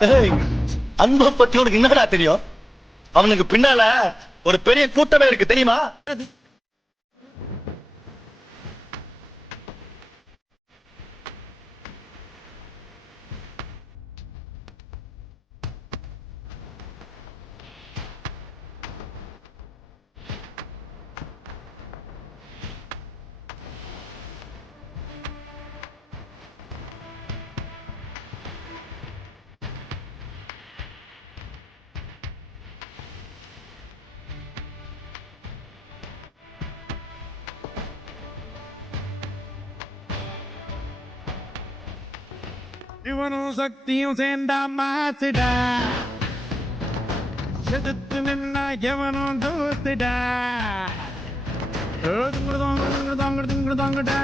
ஏய், அன்பை பத்தி உனக்கு என்னடா தெரியும்? அவனுக்கு பின்னால ஒரு பெரிய கூட்டமே இருக்கு தெரியுமா? சிவனும் சக்தியும் சேர்ந்தா மாத்துடா செதுத்து நின்னா எவனும் தோத்துடா திங்குடு தொங்குடு திங்குடு தொங்குடு திங்குடு தொங்குடா